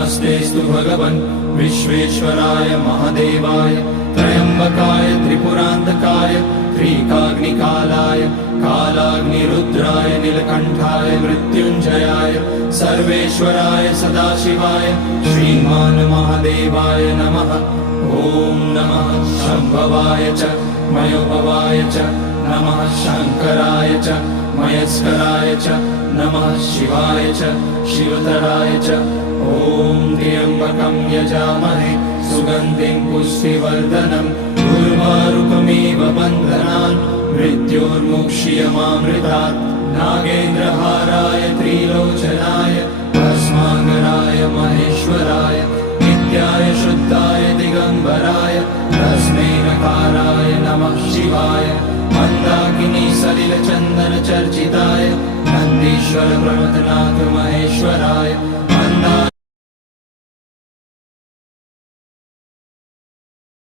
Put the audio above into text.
नमस्तेस्तु भगवन् विश्वेश्वराय महादेवाय त्र्यम्बकाय त्रिपुरान्तकाय त्रिकाग्निकालाय कालाग्निरुद्राय नीलकण्ठाय मृत्युञ्जयाय सर्वेश्वराय सदाशिवाय श्रीमान् महादेवाय नमः। ॐ नमः शम्भवाय च मयोभवाय च नमः शङ्कराय च मयस्कराय च नमः शिवाय च शिवतराय च। ॐ त्र्यम्बकं यजामहे सुगन्धिं पुष्टिवर्धनम् उर्वारुकमिव बन्धनान् मृत्योर्मुक्ष्यमामृतात्। नागेन्द्रहाराय त्रिलोचनाय भस्माङ्गराय महेश्वराय नित्याय शुद्धाय दिगम्बराय तस्मै नकाराय नमः शिवाय। मन्दाकिनी सलिलचन्दन चर्चिताय नन्दीश्वर प्रमथनाथ महेश्वराय